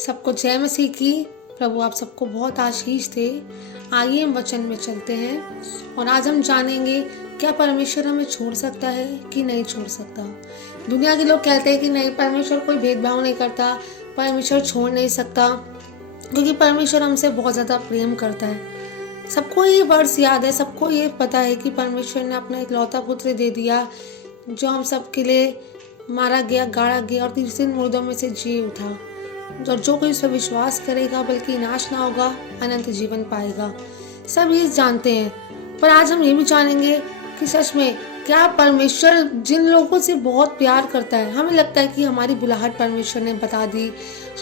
सबको जय मसीह की। प्रभु आप सबको बहुत आशीष दे। आइए हम वचन में चलते हैं और आज हम जानेंगे क्या परमेश्वर हमें छोड़ सकता है कि नहीं छोड़ सकता। दुनिया के लोग कहते हैं कि नहीं, परमेश्वर कोई भेदभाव नहीं करता, परमेश्वर छोड़ नहीं सकता, क्योंकि परमेश्वर हमसे बहुत ज़्यादा प्रेम करता है। सबको ये वर्ड्स याद है, सबको ये पता है कि परमेश्वर ने अपना इकलौता पुत्र दे दिया जो हम सबके लिए मारा गया, गाड़ा गया और तीसरे दिन मुर्दों में से जी उठा। और जो कोई उस पर विश्वास करेगा बल्कि नाश ना होगा, अनंत जीवन पाएगा। सब ये जानते हैं, पर आज हम ये भी जानेंगे कि सच में क्या परमेश्वर जिन लोगों से बहुत प्यार करता है, हमें लगता है कि हमारी बुलाहट परमेश्वर ने बता दी,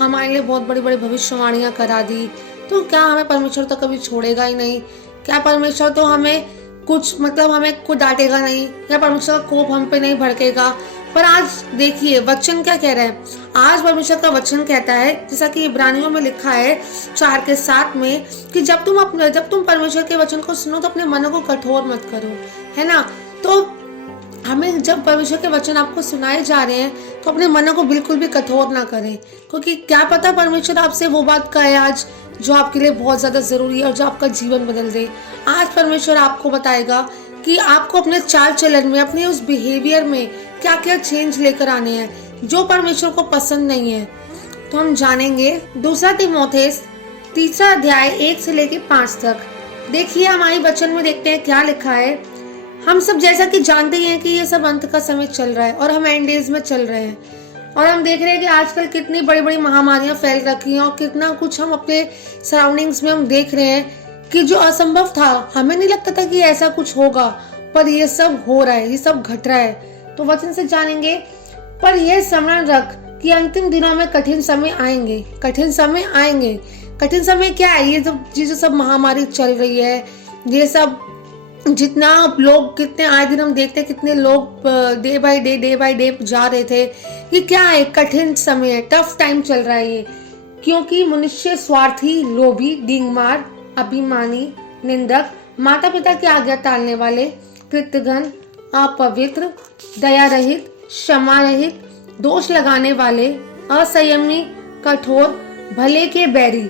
हमारे लिए बहुत बड़ी बड़ी भविष्यवाणियाँ करा दी, तो क्या हमें परमेश्वर तो कभी छोड़ेगा ही नहीं? क्या परमेश्वर तो हमें हमें कुछ डांटेगा नहीं, या परमेश्वर का कोप हम पे नहीं भड़केगा? पर आज देखिए वचन क्या कह रहा है। आज परमेश्वर का वचन कहता है, जैसा कि इब्रानियों में लिखा है 4:7 में, कि जब तुम परमेश्वर के वचन को सुनो तो अपने मनों को कठोर मत करो, है ना। तो हमें जब परमेश्वर के वचन आपको सुनाए जा रहे हैं तो अपने मनों को बिल्कुल भी कठोर ना करें, क्योंकि क्या पता परमेश्वर आपसे वो बात कहे आज जो आपके लिए बहुत ज्यादा जरूरी है और जो आपका जीवन बदल दे। आज परमेश्वर आपको बताएगा कि आपको अपने चाल चलन में, अपने उस बिहेवियर में क्या क्या चेंज लेकर आने हैं जो परमेश्वर को पसंद नहीं है। तो हम जानेंगे 2 तीमुथियुस 3 अध्याय 1 से लेकर 5 तक। देखिए हमारी वचन में देखते हैं क्या लिखा है। हम सब जैसा कि जानते ही हैं कि ये सब अंत का समय चल रहा है और हम एंड डेज में चल रहे हैं, और हम देख रहे हैं कि आजकल कितनी बड़ी बड़ी महामारियां फैल रखी हैं और कितना कुछ हम अपने सराउंडिंग्स में हम देख रहे हैं कि जो असंभव था, हमें नहीं लगता था कि ऐसा कुछ होगा, पर ये सब हो रहा है, ये सब घट रहा है। तो वचन से जानेंगे, पर यह स्मरण रख कि अंतिम दिनों में कठिन समय आएंगे। कठिन समय आएंगे। कठिन समय क्या है? ये जो सब महामारी चल रही है, ये सब जितना लोग, कितने आए दिन हम देखते हैं कितने लोग डे बाय डे जा रहे थे। ये क्या है? कठिन समय है, टफ टाइम चल रहा है ये, क्योंकि मनुष्य स्वार्थी, लोभी, डींगमार, अभिमानी, निंदक, माता पिता की आज्ञा टालने वाले, कृतघ्न, अपवित्र, दया रहित, क्षमा रहित, दोष लगाने वाले, असंयमी, कठोर, भले के बैरी।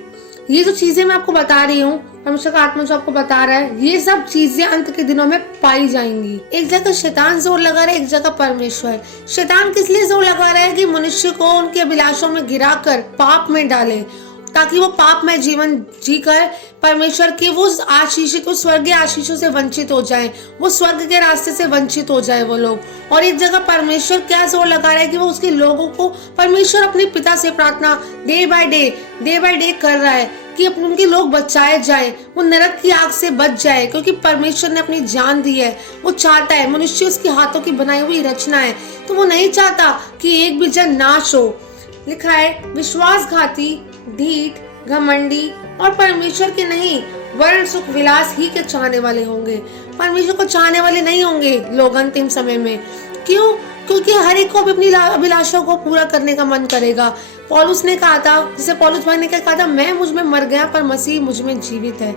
ये जो चीजें मैं आपको बता रही हूँ, परमेश्वर का आत्मा जो आपको बता रहा है, ये सब चीजें अंत के दिनों में पाई जाएंगी। एक जगह शैतान जोर लगा रहा है, एक जगह परमेश्वर। शैतान किस लिए जोर लगा रहा है? कि मनुष्य को उनके अभिलाषों में गिराकर पाप में डाले, ताकि वो पाप में जीवन जीकर परमेश्वर की वो आशीषित, वो स्वर्गीय आशीषों से वंचित हो जाएं, वो स्वर्ग के रास्ते से वंचित हो जाए वो लोग। और एक जगह परमेश्वर क्या जोर लगा रहा है कि वो उसके लोगों को, परमेश्वर अपने पिता से प्रार्थना डे बाय डे कर रहा है कि उनके लोग बचाए जाए, वो नरक की आग से बच जाए, क्योंकि परमेश्वर ने अपनी जान दी है। वो चाहता है, मनुष्य उसके हाथों की बनाई हुई रचना है, तो वो नहीं चाहता कि एक भी जन नाश हो। लिखा है, विश्वासघाती, ढीठ, घमंडी और परमेश्वर के नहीं, वर्ण सुख विलास ही के चाहने वाले होंगे। परमेश्वर को चाहने वाले नहीं होंगे लोग अंतिम समय में। क्यों? क्योंकि हर एक को अपनी अभिलाषाओं को पूरा करने का मन करेगा। पौलुस ने कहा था, जैसे पौलुस भाई ने क्या कहा था, मैं मुझ में मर गया पर मसीह मुझ में जीवित है।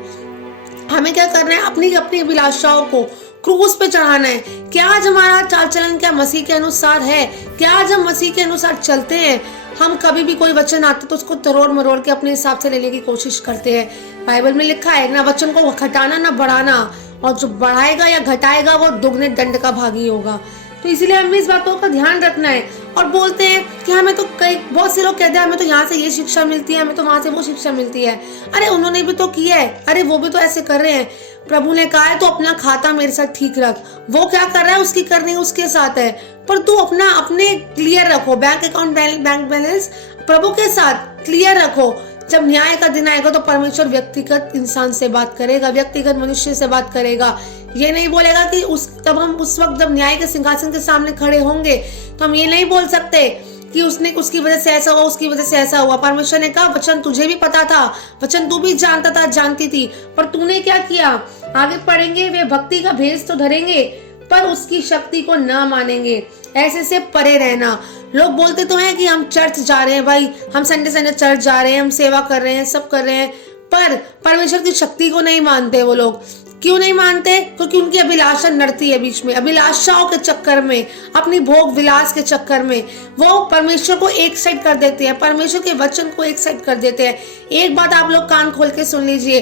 हमें क्या करना है? अपनी अपनी अभिलाषाओं को क्रूस पे चढ़ाना है। क्या आज हमारा चाल चलन क्या मसीह के अनुसार है? क्या आज हम मसीह के अनुसार चलते हैं? हम कभी भी कोई वचन आते तो उसको तरोड़ मरोड़ के अपने हिसाब से लेने की कोशिश करते हैं। बाइबल में लिखा है ना, वचन को घटाना ना बढ़ाना, और जो बढ़ाएगा या घटाएगा वो दुगने दंड का भागी होगा। तो इसीलिए हमें इस बातों का ध्यान रखना है। और बोलते हैं कि हमें तो बहुत से लोग कहते हैं हमें तो यहाँ से ये शिक्षा मिलती है, हमें तो वहां से वो शिक्षा मिलती है। अरे उन्होंने भी तो किया है, अरे वो भी तो ऐसे कर रहे हैं। प्रभु ने कहा है तो अपना खाता मेरे साथ ठीक रख। वो क्या कर रहा है उसकी करनी उसके साथ है, पर तू अपने क्लियर रखो, बैंक अकाउंट बैंक बैलेंस प्रभु के साथ क्लियर रखो। जब न्याय का दिन आएगा तो परमेश्वर व्यक्तिगत इंसान से बात करेगा, व्यक्तिगत मनुष्य से बात करेगा। ये नहीं बोलेगा कि हम उस वक्त जब न्याय के सिंहासन के सामने खड़े होंगे तो हम ये नहीं बोल सकते कि उसकी वजह से ऐसा हुआ, उसकी वजह से ऐसा हुआ। परमेश्वर ने कहा, वचन तुझे भी पता था, वचन तू भी जानता था, जानती थी, पर तूने क्या किया? आगे पढ़ेंगे, वे भक्ति का भेष तो धरेंगे पर उसकी शक्ति को न मानेंगे। ऐसे से परे रहना। लोग बोलते तो हैं कि हम चर्च जा रहे हैं, भाई हम संडे चर्च जा रहे हैं, हम सेवा कर रहे हैं, सब कर रहे हैं, पर परमेश्वर की शक्ति को नहीं मानते वो लोग। क्यों नहीं मानते? क्योंकि उनकी अभिलाषा नड़ती है बीच में, अभिलाषाओं के चक्कर में, अपनी भोग विलास के चक्कर में वो परमेश्वर को एक साइड कर देते हैं, परमेश्वर के वचन को एक साइड कर देते हैं। एक बात आप लोग कान खोल के सुन लीजिए,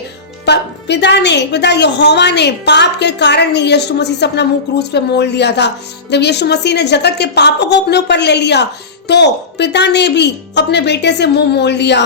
पिता यहोवा ने पाप के कारण नहीं यीशु मसीह से अपना मुंह क्रूस पे मोड़ लिया था। जब यीशु मसीह ने जगत के पापों को अपने ऊपर ले लिया तो पिता ने भी अपने बेटे से मुंह मोड़ लिया।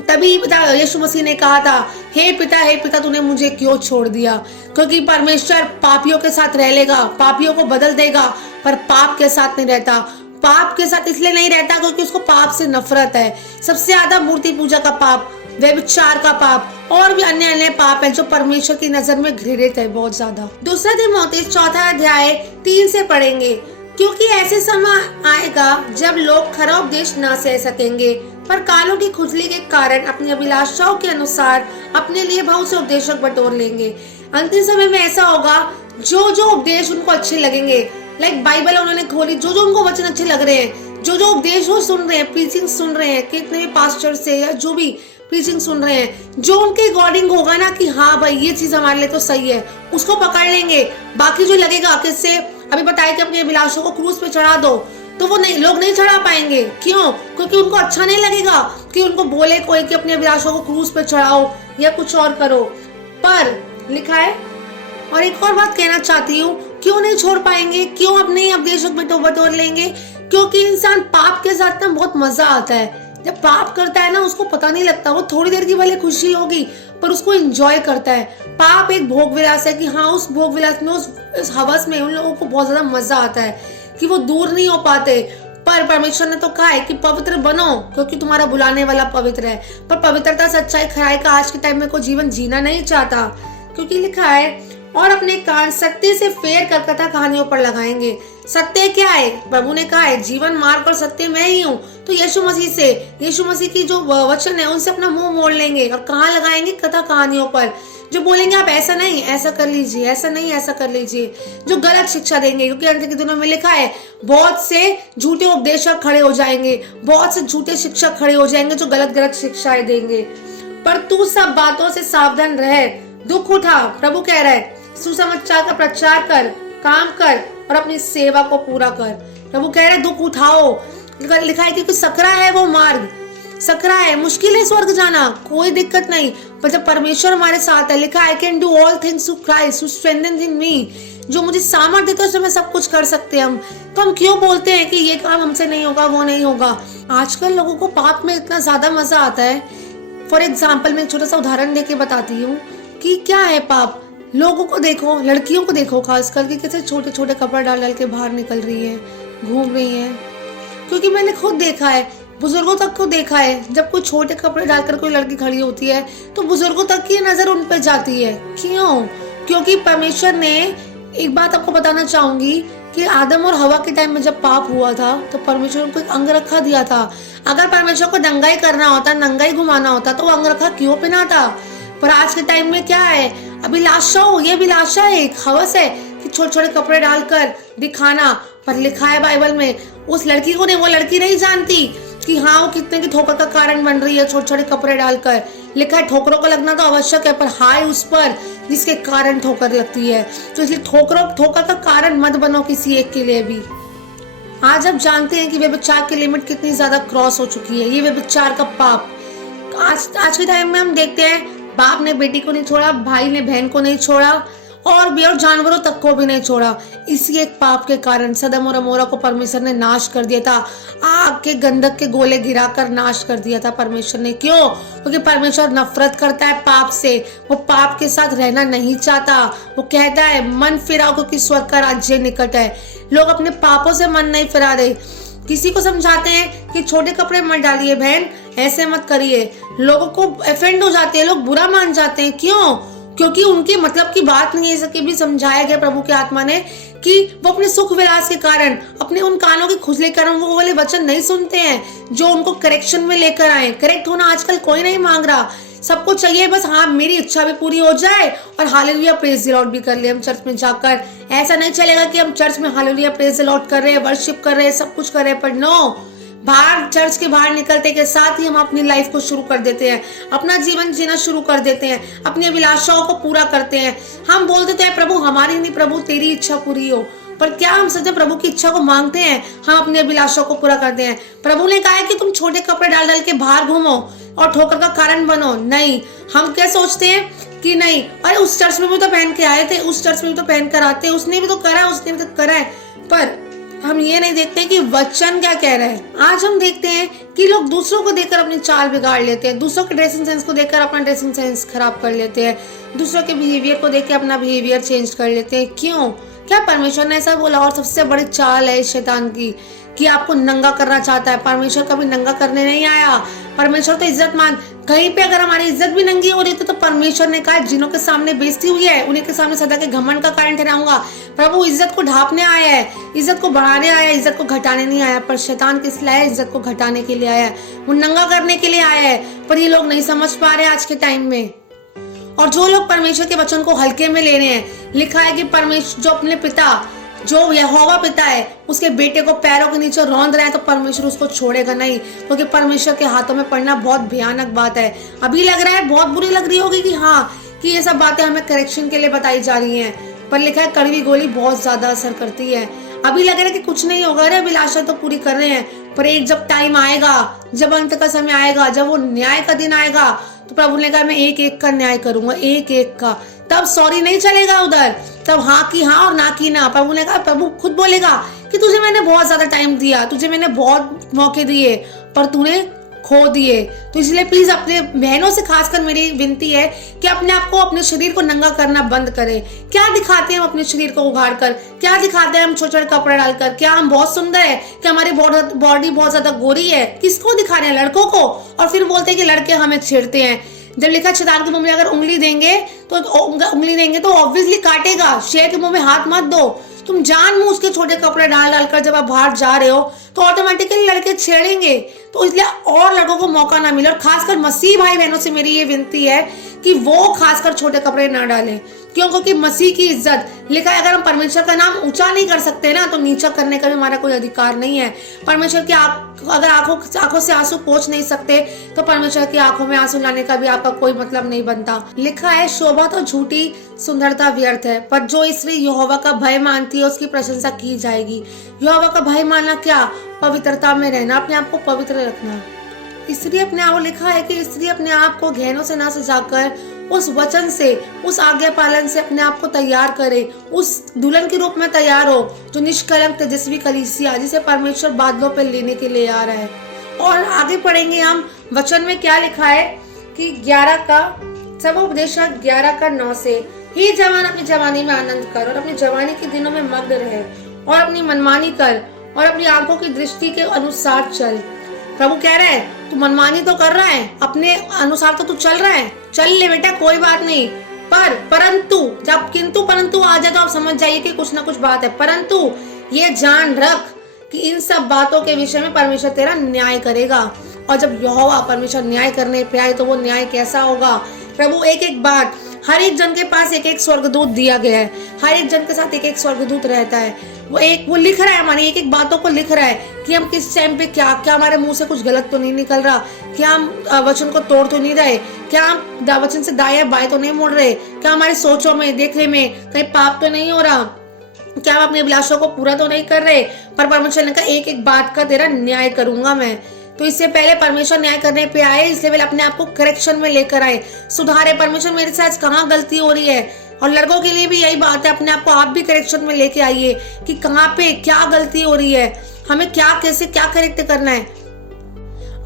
तभी पिता यीशु मसीह ने कहा था, हे पिता तूने मुझे क्यों छोड़ दिया? क्योंकि परमेश्वर पापियों के साथ रह लेगा, पापियों को बदल देगा, पर पाप के साथ नहीं रहता। पाप के साथ इसलिए नहीं रहता क्योंकि उसको पाप से नफरत है। सबसे ज्यादा मूर्ति पूजा का पाप, व्यभिचार का पाप और भी अन्य अन्य पाप है जो परमेश्वर की नजर में घृणित है बहुत ज्यादा। दूसरा तीमुथियुस 4 अध्याय 3 से पढ़ेंगे, क्योंकि ऐसे समय आएगा जब लोग खरा उपदेश न सह सकेंगे, पर कानों की खुजली के कारण अपनी अभिलाषाओं के अनुसार अपने लिए बहुत से उपदेशक बटोर लेंगे। अंतिम समय में ऐसा होगा, जो जो उपदेश उनको अच्छे लगेंगे, लाइक बाइबल उन्होंने खोली, जो जो उनको वचन अच्छे लग रहे हैं, जो जो उपदेश वो सुन रहे हैं, प्रीचिंग सुन रहे हैं, कितने भी पास्टर से या जो भी प्रीचिंग सुन रहे हैं, जो उनके अकॉर्डिंग होगा ना कि हाँ भाई ये चीज हमारे लिए तो सही है, उसको पकड़ लेंगे। बाकी जो लगेगा, किससे अभी बताया कि अपनी अभिलाषों को क्रूस पे चढ़ा दो, तो वो नहीं, लोग नहीं चढ़ा पाएंगे। क्यों? क्योंकि उनको अच्छा नहीं लगेगा कि उनको बोले कोई कि अपनी अभिलाषों को क्रूस पे चढ़ाओ या कुछ और करो। पर लिखा है, और एक और बात कहना चाहती हूँ, क्यों नहीं छोड़ पाएंगे, क्यों अपने उपदेशक बटोर लेंगे? क्योंकि इंसान पाप के साथ ना बहुत मजा आता है। जब पाप करता है ना, उसको पता नहीं लगता, वो थोड़ी देर की भले खुशी होगी पर उसको एंजॉय करता है। पाप एक भोग विलास है कि हाँ, उस भोग विलास में, उस हवस में उन लोगों को बहुत ज्यादा मजा आता है कि वो दूर नहीं हो पाते। पर परमेश्वर ने तो कहा है कि पवित्र बनो क्योंकि तुम्हारा बुलाने वाला पवित्र है। पर पवित्रता, सच्चाई, खराई का आज के टाइम में कोई जीवन जीना नहीं चाहता, क्योंकि लिखा है, और अपने कान सत्य से फेर कर कथा कहानियों पर लगाएंगे। सत्य क्या है? प्रभु ने कहा है, जीवन मार्ग और सत्य मैं ही हूँ। तो यीशु मसीह की जो वचन है उनसे अपना मुंह मोड़ लेंगे और कहाँ लगाएंगे? कथा कहानियों पर, जो बोलेंगे आप ऐसा नहीं ऐसा कर लीजिए, ऐसा नहीं ऐसा कर लीजिए, जो गलत शिक्षा देंगे। क्योंकि अंत के दिनों में लिखा है, बहुत से झूठे उपदेशक खड़े हो जाएंगे, बहुत से झूठे शिक्षक खड़े हो जाएंगे जो गलत शिक्षाएं देंगे। पर तू सब बातों से सावधान रह, दुख उठा, प्रभु कह रहा है, सुसमाचार का प्रचार कर, काम कर और अपनी सेवा को पूरा कर। प्रभु कह रहे दुख उठाओ। लिखा है क्योंकि सकरा है वो मार्ग, सकरा है, मुश्किल है स्वर्ग जाना, कोई दिक्कत नहीं, पर जब परमेश्वर हमारे साथ है, लिखा है, I can do all things through Christ who strengthens in me, जो मुझे सामर्थ्य देता है उसमें सब कुछ कर सकते हैं हम। तो हम क्यों बोलते हैं कि ये काम हमसे नहीं होगा, वो नहीं होगा? आजकल लोगों को पाप में इतना ज्यादा मजा आता है। फॉर एग्जाम्पल मैं एक छोटा सा उदाहरण देके बताती हूँ कि क्या है पाप। लोगों को देखो, लड़कियों को देखो खास करके, कैसे छोटे छोटे कपड़े डाल के बाहर निकल रही है, घूम रही है। क्योंकि मैंने खुद देखा है, बुजुर्गों तक को देखा है, जब कोई छोटे कपड़े डालकर कोई लड़की खड़ी होती है तो बुजुर्गों तक की नजर उन पे जाती है। क्यों? क्योंकि परमेश्वर ने, एक बात आपको बताना चाहूंगी कि आदम और हवा के टाइम में जब पाप हुआ था तो परमेश्वर उनको एक अंगरखा दिया था। अगर परमेश्वर को नंगाई करना होता, नंगाई घुमाना होता तो वो अंगरखा क्यों पहनाता? पर आज के टाइम में क्या है? अभिलाषा हो, ये अभिलाषा है, एक हवस है कि छोटे छोटे कपड़े डालकर दिखाना। पर लिखा है बाइबल में, उस लड़की को नहीं, वो लड़की नहीं जानती कि हाँ वो कितने की ठोकर का कारण बन रही है छोटे छोटे कपड़े डालकर। लिखा है ठोकरों को लगना तो आवश्यक है, पर हाय उस पर जिसके कारण ठोकर लगती है। तो इसलिए ठोकर का कारण मत बनो किसी एक के लिए भी। आज आप जानते हैं कि व्यभिचार की लिमिट कितनी ज्यादा क्रॉस हो चुकी है। ये व्यभिचार का पाप आज के टाइम में हम देखते हैं, बाप ने बेटी को नहीं छोड़ा, भाई ने बहन को नहीं छोड़ा, और भी और जानवरों तक को भी नहीं छोड़ा। इसी एक पाप के कारण सदम और अमोरा को परमेश्वर ने नाश कर दिया था। आग के गंधक के गोले गिराकर नाश कर दिया था परमेश्वर ने। क्यों? क्योंकि परमेश्वर नफरत करता है पाप से, वो पाप के साथ रहना नहीं चाहता। वो कहता है मन फिराओ क्योंकि स्वर्ग का राज्य निकट है। लोग अपने पापों से मन नहीं फिरा दे। किसी को समझाते हैं कि छोटे कपड़े मत डालिए बहन, ऐसे मत करिए, लोगों को ऑफेंड हो जाते हैं, लोग बुरा मान जाते हैं। क्यों? क्योंकि उनके मतलब की बात नहीं है। सके भी समझाया गया प्रभु की आत्मा ने कि वो अपने सुख विलास के कारण, अपने उन कानों की खुजली के कारण वो वाले वचन नहीं सुनते हैं जो उनको करेक्शन में लेकर आए। करेक्ट होना आजकल कोई नहीं मांग रहा, सबको चाहिए बस हाँ मेरी इच्छा भी पूरी हो जाए और हालेलुया प्रेज द लॉर्ड भी कर ले हम चर्च में जाकर। ऐसा नहीं चलेगा कि हम चर्च में हालेलुया प्रेज द लॉर्ड कर रहे हैं, वर्शिप कर रहे हैं, सब कुछ कर रहे हैं, पर नो, बाहर चर्च के बाहर निकलते के साथ ही हम अपनी लाइफ को शुरू कर देते हैं, अपना जीवन जीना शुरू कर देते हैं, अपनी अभिलाषाओं को पूरा करते हैं। हम बोल देते हैं प्रभु हमारी नहीं, प्रभु तेरी इच्छा पूरी हो। पर क्या हम सच में प्रभु की इच्छा को मांगते हैं? हम अपनी अभिलाषाओं को पूरा करते हैं। प्रभु ने कहा है कि तुम छोटे कपड़े डाल डाल के बाहर घूमो और ठोकर का कारण बनो। नहीं, हम क्या सोचते हैं कि नहीं, अरे उस चर्च में भी तो पहन के आए थे, उस चर्च में भी तो पहन कर आते, उसने भी तो करा, उसने भी तो करा है। पर हम ये नहीं देखते कि वचन क्या कह रहा है। आज हम देखते हैं कि लोग दूसरों को देखकर अपनी चाल बिगाड़ लेते हैं, दूसरों के ड्रेसिंग सेंस को देखकर अपना ड्रेसिंग सेंस खराब कर लेते हैं, दूसरों के बिहेवियर को देख के अपना बिहेवियर चेंज कर लेते हैं। क्यों? क्या परमेश्वर ने ऐसा बोला? और सबसे बड़ी चाल है शैतान की कि आपको नंगा करना चाहता है। परमेश्वर कभी नंगा करने नहीं आया। परमेश्वर तो इज्जत मान, कहीं पे अगर हमारी इज्जत भी नंगी हो रही तो परमेश्वर ने कहा जिन्हों के सामने बेइज्जती हुई है उन्हीं के सामने सदा के घमंड का कारण ठहराऊंगा। प्रभु इज्जत को ढांपने आया है, इज्जत को बढ़ाने आया है, इज्जत को घटाने नहीं आया। पर शैतान किस लिए आया? इज्जत को घटाने के लिए आया है, वो नंगा करने के लिए आया है। पर ये लोग नहीं समझ पा रहे आज के टाइम में। और जो लोग परमेश्वर के वचन को हल्के में ले रहे हैं, लिखा है कि परमेश्वर जो अपने पिता, जो यहोवा पिता है, उसके बेटे को पैरों के नीचे रौंद रहा है तो परमेश्वर उसको छोड़ेगा नहीं, क्योंकि परमेश्वर के हाथों में पड़ना बहुत भयानक बात है। अभी लग रहा है, बहुत बुरी लग रही होगी कि हाँ कि ये सब बातें हमें करेक्शन के लिए बताई जा रही हैं, पर लिखा है कड़वी गोली बहुत ज्यादा असर करती है। अभी लग रहा है कि कुछ नहीं होगा, अरे अभिलाषा तो पूरी कर रहे हैं, पर एक जब टाइम आएगा, जब अंत का समय आएगा, जब वो न्याय का दिन आएगा, तो प्रभु ने कहा मैं एक एक का न्याय करूंगा, एक एक का। तब सॉरी नहीं चलेगा उधर, तब हाँ की हाँ और ना की ना। प्रभु ने कहा, प्रभु खुद बोलेगा कि तुझे मैंने बहुत ज्यादा टाइम दिया, तुझे मैंने बहुत मौके दिए, पर तूने खो दिए। तो इसलिए प्लीज अपने बहनों से खासकर मेरी विनती है कि अपने आप को, अपने शरीर को नंगा करना बंद करें। क्या दिखाते हैं हम अपने शरीर को उघाड़ कर? क्या दिखाते हैं हम छोटे छोटे कपड़े डालकर? क्या हम बहुत सुंदर है? क्या हमारी बॉडी बहुत ज्यादा गोरी है? किसको दिखा रहे हैं? लड़कों को। और फिर बोलते हैं कि लड़के हमें छेड़ते हैं। जब लिखा शैतान के मुंह में अगर उंगली देंगे तो ऑब्वियसली काटेगा। शेर के मुंह में हाथ मत दो। तुम जानबूझ के छोटे कपड़े डाल डालकर जब आप बाहर जा रहे हो तो ऑटोमेटिकली लड़के छेड़ेंगे। तो इसलिए और लड़कों को मौका ना मिले। और खासकर मसीह भाई बहनों से मेरी ये विनती है कि वो खासकर छोटे कपड़े ना डालें। क्यों? क्योंकि मसीह की इज्जत, लिखा है अगर हम परमेश्वर का नाम ऊंचा नहीं कर सकते ना, तो नीचा करने का भी हमारा कोई अधिकार नहीं है। परमेश्वर की अगर आंखों से आंसू पोंछ नहीं सकते तो परमेश्वर की आंखों में आंसू लाने का भी आपका कोई मतलब नहीं बनता। लिखा है शोभा तो झूठी, सुंदरता व्यर्थ है, पर जो स्त्री यहोवा का भय मानती है उसकी प्रशंसा की जाएगी। यहोवा का भय मानना क्या? पवित्रता में रहना, अपने आप को पवित्र रखना। स्त्री अपने आप, लिखा है कि स्त्री अपने आप को गहनों से ना सजाकर उस वचन से, उस आज्ञा पालन से अपने आप को तैयार करे, उस दुल्हन के रूप में तैयार हो जो निष्कलंक तेजस्वी कलीसिया, जिसे परमेश्वर बादलों पर लेने के लिए आ रहा है। और आगे पढ़ेंगे हम वचन में क्या लिखा है कि 11 का समुपदेशक 11:9 से, ही जवान अपनी जवानी में आनंद कर और अपनी जवानी के दिनों में मग्न रहे और अपनी मनमानी कर और अपनी आंखों की दृष्टि के अनुसार चल। प्रभु कह रहे हैं तू मनमानी तो कर रहा है, अपने अनुसार तो तू चल रहा है, चल ले बेटा, कोई बात नहीं। परंतु जब परंतु आ जाए तो आप समझ जाइए कि कुछ ना कुछ बात है। परंतु ये जान रख कि इन सब बातों के विषय में परमेश्वर तेरा न्याय करेगा। और जब यहोवा परमेश्वर न्याय करने पे आए तो वो न्याय कैसा होगा? प्रभु एक एक बात, हर एक जन के पास एक एक स्वर्गदूत दिया गया है, हर एक जन के साथ एक एक स्वर्गदूत रहता है। वो लिख रहा है, हमारी एक एक बातों को लिख रहा है कि हम किस टाइम पे क्या हमारे मुंह से कुछ गलत तो नहीं निकल रहा, क्या हम वचन को तोड़ तो नहीं रहे, क्या हम वचन से दाएं बाएं तो नहीं मुड़ रहे, क्या हमारी सोचों में, देखने में कहीं पाप तो नहीं हो रहा, क्या हम अपनी अभिलाषाओं को पूरा तो नहीं कर रहे। पर परमेश्वर ने कहा एक एक बात का तेरा न्याय करूंगा मैं। तो इससे पहले परमेश्वर न्याय करने पे आए, इसलिए वे अपने आप को करेक्शन में लेकर आए, सुधारे। परमेश्वर मेरे से आज कहाँ गलती हो रही है? और लड़कों के लिए भी यही बात है, अपने आप को आप भी करेक्शन में लेके आइए कि कहाँ पे क्या गलती हो रही है, हमें क्या कैसे क्या करेक्ट करना है।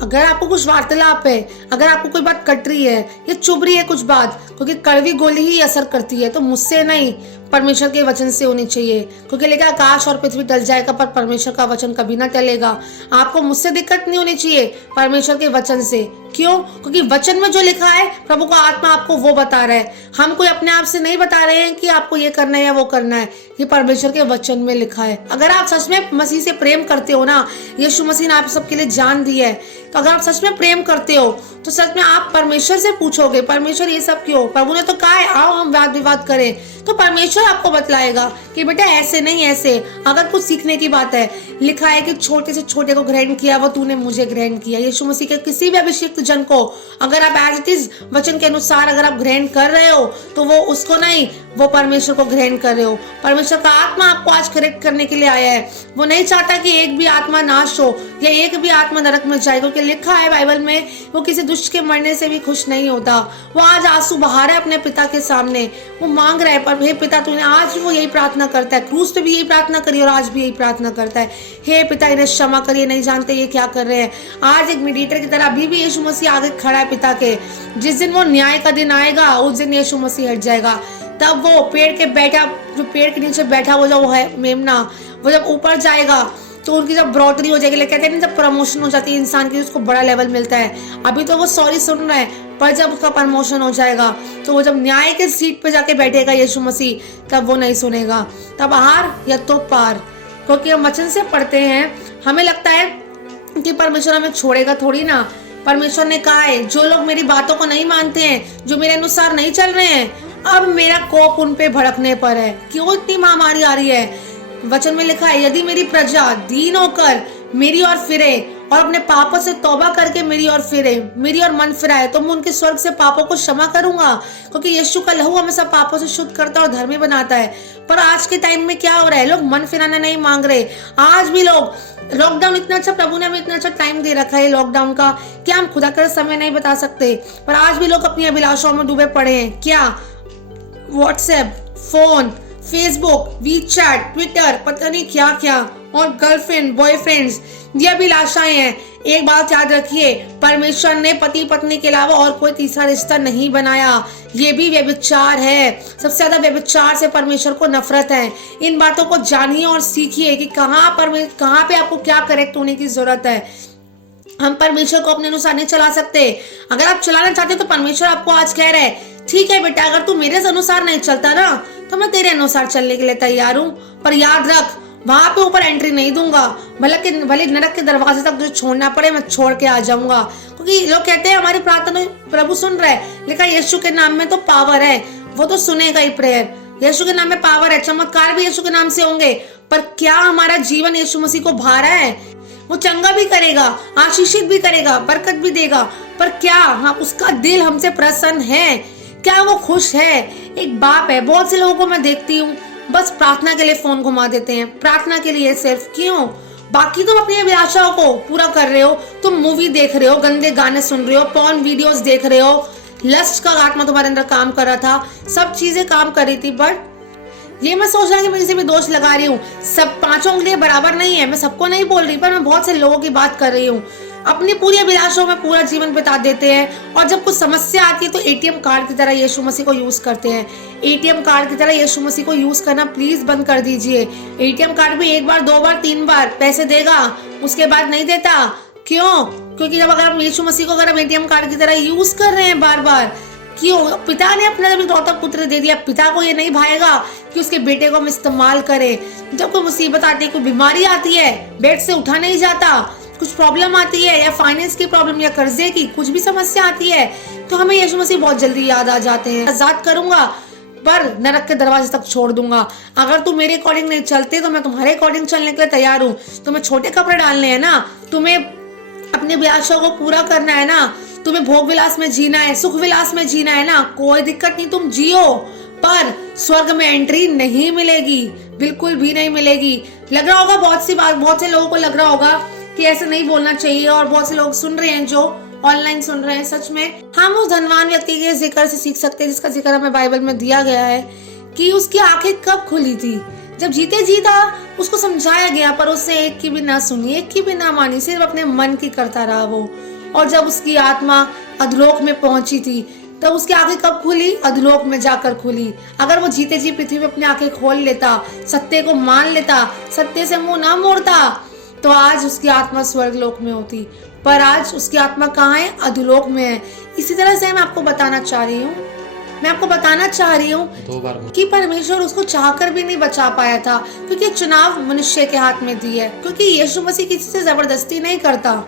अगर आपको कुछ वार्तालाप है, अगर आपको कोई बात कट रही है या चुभ रही है कुछ बात, क्योंकि कड़वी गोली ही असर करती है, तो मुझसे नहीं, परमेश्वर के वचन से होनी चाहिए। क्योंकि लेकिन आकाश और पृथ्वी टल जाएगा पर परमेश्वर का वचन कभी ना टलेगा। आपको मुझसे दिक्कत नहीं होनी चाहिए, परमेश्वर के वचन से। क्यों? क्योंकि वचन में जो लिखा है प्रभु का आत्मा आपको वो बता रहा है। हम कोई अपने आप से नहीं बता रहे हैं कि आपको ये करना है या वो करना है, ये परमेश्वर के वचन में लिखा है। अगर आप सच में मसीह से प्रेम करते हो ना, यीशु मसीह ने आप सबके लिए जान दी है, तो अगर आप सच में प्रेम करते हो तो सच में आप परमेश्वर से पूछोगे, परमेश्वर ये सब क्यों? प्रभु ने तो कहा है आओ हम वाद विवाद करें, तो परमेश्वर आपको बतलाएगा कि बेटा ऐसे नहीं ऐसे। अगर कुछ सीखने की बात है, लिखा है कि छोटे से छोटे को ग्रहण किया वो तूने मुझे ग्रहण किया। यीशु मसीह के किसी भी अभिषिक्त जन को अगर आप एज इट इज वचन के अनुसार अगर आप ग्रहण कर रहे हो तो वो उसको नहीं, वो परमेश्वर को ग्रहण कर रहे हो। परमेश्वर का आत्मा आपको आज करेक्ट करने के लिए आया है। वो नहीं चाहता कि एक भी आत्मा नाश हो या एक भी आत्मा नरक में जाए, क्योंकि लिखा है बाइबल में वो किसी दुष्ट के मरने से भी खुश नहीं होता। वो आज आंसू बहा रहा है अपने पिता के सामने, वो मांग रहा है, पर हे पिता तूने, आज वो यही प्रार्थना करता है, क्रूस पे भी यही प्रार्थना करी और आज भी यही प्रार्थना करता है, हे पिता इन्हें क्षमा करिए, नहीं जानते ये क्या कर रहे हैं। आज एक मीडिएटर की तरह अभी भी यीशु मसीह आगे खड़ा है पिता के। जिस दिन वो न्याय का दिन आएगा उस दिन यीशु मसीह हट जाएगा, तब वो पेड़ के बैठा, जो पेड़ के नीचे बैठा वो जो है मेमना, वो जब ऊपर जाएगा तो उनकी जब ब्रॉडरी हो जाएगी, कहते हैं ना जब प्रमोशन हो जाती है इंसान की, उसको बड़ा लेवल मिलता है। अभी तो वो सॉरी सुन रहा है, पर जब उसका प्रमोशन हो जाएगा तो वो जब न्याय के सीट पे जाके बैठेगा यीशु मसीह, तब वो नहीं सुनेगा, तब हार या तो पार। क्योंकि हम वचन से पढ़ते हैं, हमें लगता है कि परमेश्वर हमें छोड़ेगा थोड़ी ना। परमेश्वर ने कहा है जो लोग मेरी बातों को नहीं मानते हैं, जो मेरे अनुसार नहीं चल रहे हैं, अब मेरा कोप उन पे भड़कने पर है। क्यों इतनी महामारी आ रही है? वचन में लिखा है यदि मेरी प्रजा दीन होकर मेरी ओर फिरे और अपने पापों से तौबा करके मेरी ओर फिरे, मेरी ओर मन फिराए, तो मैं उनके स्वर्ग से पापों को क्षमा करूंगा। क्योंकि यीशु का लहू हमेशा पापों से शुद्ध करता और धर्मी बनाता है। पर आज के टाइम में क्या हो रहा है, लोग मन फिराना नहीं मांग रहे। आज भी लोग, लॉकडाउन इतना अच्छा, प्रभु ने हमें इतना अच्छा टाइम दे रखा है लॉकडाउन का, क्या हम खुदा कर समय नहीं बता सकते, पर आज भी लोग अपनी अभिलाषाओं में डूबे पड़े हैं। क्या WhatsApp, phone, Facebook, WeChat, Twitter, पता नहीं क्या क्या, और गर्लफ्रेंड, बॉयफ्रेंड्स, ये अभिलाषाएं हैं। एक बात याद रखिए, परमेश्वर ने पति पत्नी के अलावा और कोई तीसरा रिश्ता नहीं बनाया। ये भी व्यभिचार है। सबसे ज्यादा व्यभिचार से परमेश्वर को नफरत है। इन बातों को जानिए और सीखिए कि कहाँ पे आपको क्या करेक्ट होने की जरूरत है। हम परमेश्वर को अपने अनुसार नहीं चला सकते। अगर आप चलाना चाहते तो परमेश्वर आपको आज कह रहे हैं ठीक है बेटा, अगर तू मेरे अनुसार नहीं चलता ना तो मैं तेरे अनुसार चलने के लिए तैयार हूँ, पर याद रख वहां पे ऊपर एंट्री नहीं दूंगा। भले नरक के दरवाजे तक तुझे छोड़ना पड़े, मैं छोड़ के आ जाऊंगा। क्योंकि लोग कहते हैं हमारी प्रार्थना प्रभु सुन रहा है, लेकिन यीशु के नाम में तो पावर है, वो तो सुनेगा ही प्रेयर। यीशु के नाम में पावर है, चमत्कार भी यीशु के नाम से होंगे, पर क्या हमारा जीवन यीशु मसीह को भा रहा है? वो चंगा भी करेगा, आशीषित भी करेगा, बरकत भी देगा, पर क्या हम उसका दिल हमसे प्रसन्न है? क्या वो खुश है? एक बाप है, बहुत से लोगों को मैं देखती हूँ बस प्रार्थना के लिए फोन घुमा देते हैं, प्रार्थना के लिए सिर्फ। क्यों? बाकी तुम अपनी अभिलाषाओं को पूरा कर रहे हो, तुम मूवी देख रहे हो, गंदे गाने सुन रहे हो, पॉर्न वीडियोस देख रहे हो, लस्ट का आत्मा तुम्हारे अंदर काम कर रहा था, सब चीजें काम कर रही थी। बट ये मैं सोच रहा कि मैं किसी भी दोष लगा रही हूँ, सब पांचों के लिए बराबर नहीं है, मैं सबको नहीं बोल रही, पर मैं बहुत से लोगों की बात कर रही हूँ। अपनी पूरी अभिलाषाओं में पूरा जीवन बिता देते हैं, और जब कुछ समस्या आती है तो एटीएम कार्ड की तरह यीशु मसीह को यूज करते हैं। एटीएम कार्ड की तरह यीशु मसीह को यूज करना प्लीज बंद कर दीजिए। एटीएम कार्ड भी एक बार, दो बार, तीन बार पैसे देगा, उसके बाद नहीं देता। क्यों? क्योंकि जब अगर हम यीशु मसीह को अगर हम एटीएम कार्ड की तरह यूज कर रहे हैं बार बार, क्यों? पिता ने अपना जब इकलौता पुत्र दे दिया, पिता को ये नहीं भाएगा कि उसके बेटे को हम इस्तेमाल करें। जब कोई मुसीबत आती है, कोई बीमारी आती है, बेड से उठा नहीं जाता, कुछ प्रॉब्लम आती है, या फाइनेंस की प्रॉब्लम, या कर्जे की कुछ भी समस्या आती है, तो हमें यीशु मसीह बहुत जल्दी याद आ जाते हैं। आजाद करूंगा पर नरक के दरवाजे तक छोड़ दूंगा। अगर तुम मेरे अकॉर्डिंग नहीं चलते तो मैं तुम्हारे अकॉर्डिंग चलने के लिए तैयार हूँ। तुम्हें छोटे कपड़े डालने हैं ना, तुम्हें अपने अभिलाषाओं को पूरा करना है ना, तुम्हें भोग विलास में जीना है, सुख विलास में जीना है ना, कोई दिक्कत नहीं, तुम जियो, पर स्वर्ग में एंट्री नहीं मिलेगी, बिल्कुल भी नहीं मिलेगी। लग रहा होगा बहुत से लोगों को लग रहा होगा कि ऐसे नहीं बोलना चाहिए, और बहुत से लोग सुन रहे हैं जो ऑनलाइन सुन रहे हैं। सच में हम उस धनवान व्यक्ति के जिक्र से सीख सकते हैं जिसका जिक्र हमें बाइबल में दिया गया है कि उसकी आंखें कब खुली थी, जब जीते जी था, उसको समझाया गया, पर उसने एक की भी ना सुनी, एक की भी ना मानी, सिर्फ अपने मन की करता रहा वो। और जब उसकी आत्मा अधलोक में पहुंची थी, तब उसकी आंखें कब खुली? अधलोक में जाकर खुली। अगर वो जीते जी पृथ्वी पे अपनी आंखें खोल लेता, सत्य को मान लेता, सत्य से मुंह ना मोड़ता, तो आज उसकी आत्मा स्वर्ग लोक में होती। पर आज उसकी आत्मा कहाँ है? अधोलोक में है। इसी तरह से मैं आपको बताना चाह रही हूँ कि परमेश्वर उसको चाहकर भी नहीं बचा पाया था, क्योंकि चुनाव मनुष्य के हाथ में दी है, क्योंकि यीशु मसीह किसी से जबरदस्ती नहीं करता।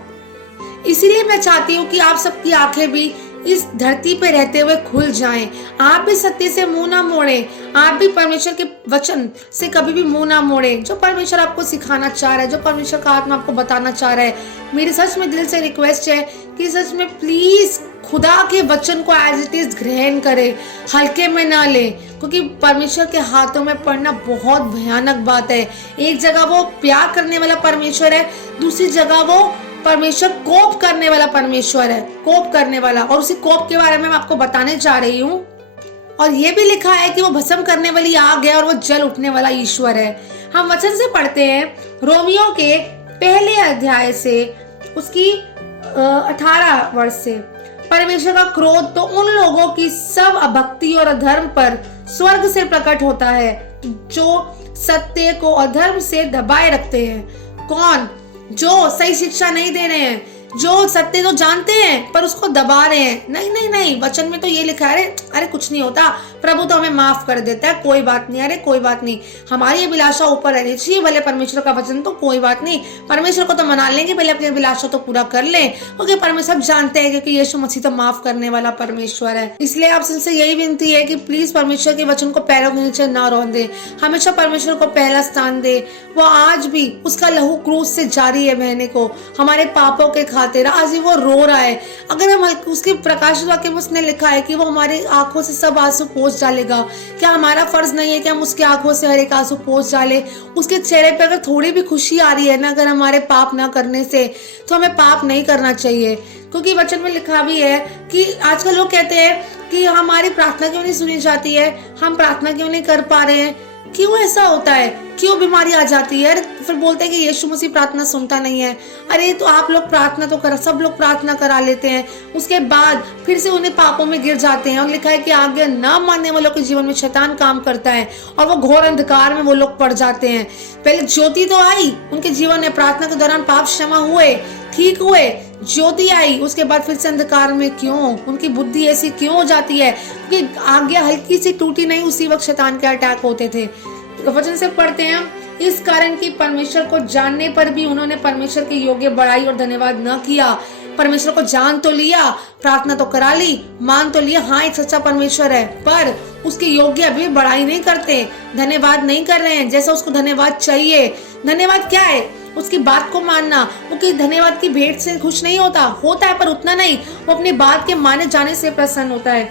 इसीलिए मैं चाहती हूँ कि आप सबकी आंखें भी इस धरती पे रहते हुए खुल जाएं। आप भी सत्य से मुंह ना मोड़ें, आप भी परमेश्वर के वचन से कभी भी मुंह ना मोड़ें। जो परमेश्वर आपको सिखाना चाह रहा है, जो परमेश्वर का आत्मा आपको बताना चाह रहा है, मेरी सच में दिल से रिक्वेस्ट है कि सच में प्लीज खुदा के वचन को एज इट इज ग्रहण करें, हल्के में ना ले, क्योंकि परमेश्वर के हाथों में पड़ना बहुत भयानक बात है। एक जगह वो प्यार करने वाला परमेश्वर है, दूसरी जगह वो परमेश्वर कोप करने वाला परमेश्वर है, कोप करने वाला। और उसी कोप के बारे में मैं आपको बताने जा रही हूँ। और ये भी लिखा है कि वो भस्म करने वाली आग है और वो जल उठने वाला ईश्वर है। हम वचन से पढ़ते हैं रोमियो के पहले अध्याय से उसकी 18 वर्ष से। परमेश्वर का क्रोध तो उन लोगों की सब अभक्ति और अधर्म पर स्वर्ग से प्रकट होता है, जो सत्य को अधर्म से दबाए रखते हैं। कौन? जो सही शिक्षा नहीं दे रहे हैं, जो सत्य तो जानते हैं पर उसको दबा रहे हैं। नहीं नहीं नहीं, वचन में तो ये लिखा है, अरे कुछ नहीं होता, प्रभु तो हमें माफ कर देता है, कोई बात नहीं, अरे कोई बात नहीं, हमारी अभिलाषा ऊपर रहनी चाहिए, भले परमेश्वर का वचन तो कोई बात नहीं, परमेश्वर को तो मना लेंगे, भले अपनी अभिलाषा तो पूरा कर ले, क्योंकि परमेश्वर सब जानते हैं क्योंकि यीशु मसीह तो माफ करने वाला परमेश्वर है। इसलिए आप सबसे यही विनती है कि प्लीज परमेश्वर के वचन को पैरों के नीचे ना रौंदे, हमेशा परमेश्वर को पहला स्थान दे। वो आज भी उसका लहू क्रूस से जारी है बहने को, हमारे पापों के खातिर आज भी वो रो रहा है। अगर हम उसके प्रकाशित वाक्य में उसने लिखा है कि वो हमारी आंखों से सब आंसू पोंछ डालेगा, क्या हमारा फर्ज नहीं है कि हम उसकी आंखों से हर एक आंसू पोंछ डाले? उसके चेहरे पे अगर थोड़ी भी खुशी आ रही है ना, अगर हमारे पाप ना करने से, तो हमें पाप नहीं करना चाहिए। क्योंकि वचन में लिखा भी है कि आजकल लोग कहते हैं कि हमारी प्रार्थना क्यों नहीं सुनी जाती है, हम प्रार्थना क्यों नहीं कर पा रहे हैं, क्यों ऐसा होता है, क्यों बीमारी आ जाती है? फिर बोलते हैं कि यीशु मसीह प्रार्थना सुनता नहीं है। अरे तो आप लोग प्रार्थना तो कर, सब लोग प्रार्थना करा लेते हैं, उसके बाद फिर से उन्हें पापों में गिर जाते हैं। और लिखा है कि आज्ञा ना मानने वालों के जीवन में शैतान काम करता है और वो घोर अंधकार में वो लोग पड़ जाते हैं। पहले ज्योति तो आई उनके जीवन में, प्रार्थना के दौरान पाप क्षमा हुए, ठीक हुए, ज्योति आई, उसके बाद फिर से अंधकार में क्यों? उनकी बुद्धि ऐसी क्यों हो जाती है? क्योंकि आज्ञा हल्की सी टूटी नहीं, उसी वक्त शैतान के अटैक होते थे। वचन से पढ़ते हैं, इस कारण कि परमेश्वर को जानने पर भी उन्होंने परमेश्वर के योग्य बड़ाई और धन्यवाद न किया। परमेश्वर को जान तो लिया, प्रार्थना तो करा ली, मान तो लिया, हाँ एक सच्चा परमेश्वर है, पर उसके योग्य अभी बड़ाई नहीं करते, धन्यवाद नहीं कर रहे हैं जैसा उसको धन्यवाद चाहिए। धन्यवाद क्या है? उसकी बात को मानना। वो कि धन्यवाद की भेंट से खुश नहीं होता है, पर उतना नहीं, वो अपनी बात के माने जाने से प्रसन्न होता है।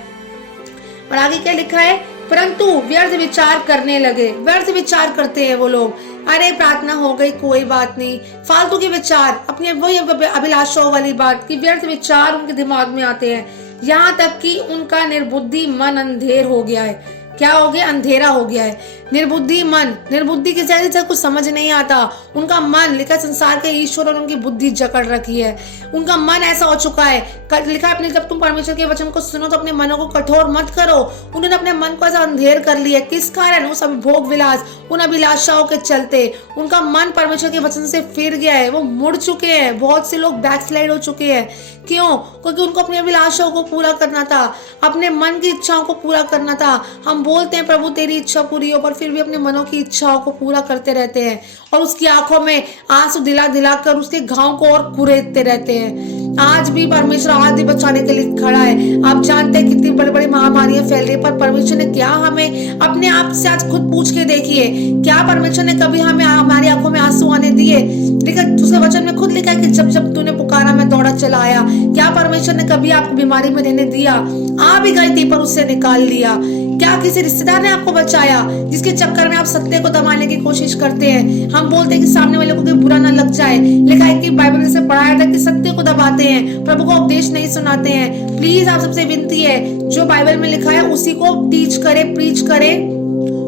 और आगे क्या लिखा है? परंतु व्यर्थ विचार करने लगे। व्यर्थ विचार करते हैं वो लोग, अरे प्रार्थना हो गई कोई बात नहीं, फालतू के विचार, अपनी वही अभिलाषाओं वाली बात की व्यर्थ विचार उनके दिमाग में आते हैं, यहाँ तक कि उनका निर्बुद्धि मन अंधेर हो गया है। क्या हो गया? अंधेरा हो गया है। निर्बुद्धि मन, निर्बुद्धि के जैसे कुछ समझ नहीं आता, उनका मन, लिखा संसार के ईश्वर और उनकी बुद्धि जकड़ रखी है, उनका मन ऐसा हो चुका है। लिखा अपने, जब तुम परमेश्वर के वचन को सुनो तो अपने मनों को कठोर मत करो। उन्होंने अपने मन को ऐसा अंधेर कर लिया, किस कारण? उस भोग विलास, उन अभिलाषाओं के चलते उनका मन परमेश्वर के वचन से फिर गया है, वो मुड़ चुके हैं। बहुत से लोग बैकस्लाइड हो चुके हैं। क्यों? क्योंकि उनको अपनी अभिलाषाओं को पूरा करना था, अपने मन की इच्छाओं को पूरा करना था। हम बोलते हैं प्रभु तेरी इच्छा पूरी हो, पर फिर भी अपने मनों की इच्छाओं को पूरा करते रहते हैं और उसकी आंखों में आंसू दिला दिला कर उसके घाव को और कुरेदते रहते हैं। आज भी परमेश्वर आज भी बचाने के लिए खड़ा है। आप जानते हैं कितनी बड़ी बड़ी महामारियां फैल रही है, पर परमेश्वर ने क्या हमें अपने आप से आज खुद पूछ के देखिए, क्या परमेश्वर ने कभी हमें हमारी आंखों में आंसू आने दिए? लेकिन उसके वचन में खुद लिखा है कि जब जब तूने पुकारा मैं दौड़ा चला आया। क्या परमेश्वर ने कभी आपको बीमारी में रहने दिया? आ भी गई थी पर उससे निकाल लिया। क्या किसी रिश्तेदार ने आपको बचाया जिसके चक्कर में आप सत्य को दबाने की कोशिश करते हैं? हम बोलते हैं कि सामने वाले को कोई बुरा ना लग जाए। लिखा है कि बाइबल में से पढ़ाया था कि सत्य को दबाते हैं, प्रभु को उपदेश नहीं सुनाते हैं। प्लीज आप सबसे विनती है, जो बाइबल में लिखा है उसी को टीच करे, प्रीच करे।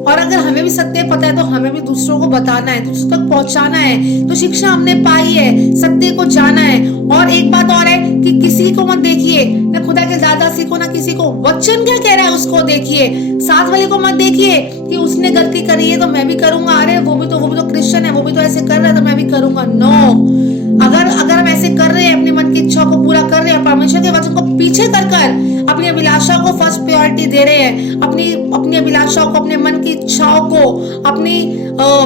और अगर हमें भी सत्य पता है तो हमें भी दूसरों को बताना है, दूसरों तक पहुंचाना है। तो शिक्षा हमने पाई है, सत्य को जाना है। और एक बात और है कि किसी को मत देखिए, ना खुदा के दादा सीखो ना किसी को, वचन क्या कह रहा है उसको देखिए। साथ वाले को मत देखिए कि उसने गलती करी है तो मैं भी करूंगा, अरे वो भी तो क्रिश्चियन है, वो भी तो ऐसे कर रहा है तो मैं भी करूंगा। नो, अगर अगर हम ऐसे कर रहे हैं, अपने मन की इच्छा को पूरा कर रहे हैं और परमेश्वर के वचन को पीछे कर कर अपनी अभिलाषाओं को फर्स्ट प्रायोरिटी दे रहे हैं, अपनी अपनी अभिलाषाओं को, अपने मन की इच्छाओं को, अपनी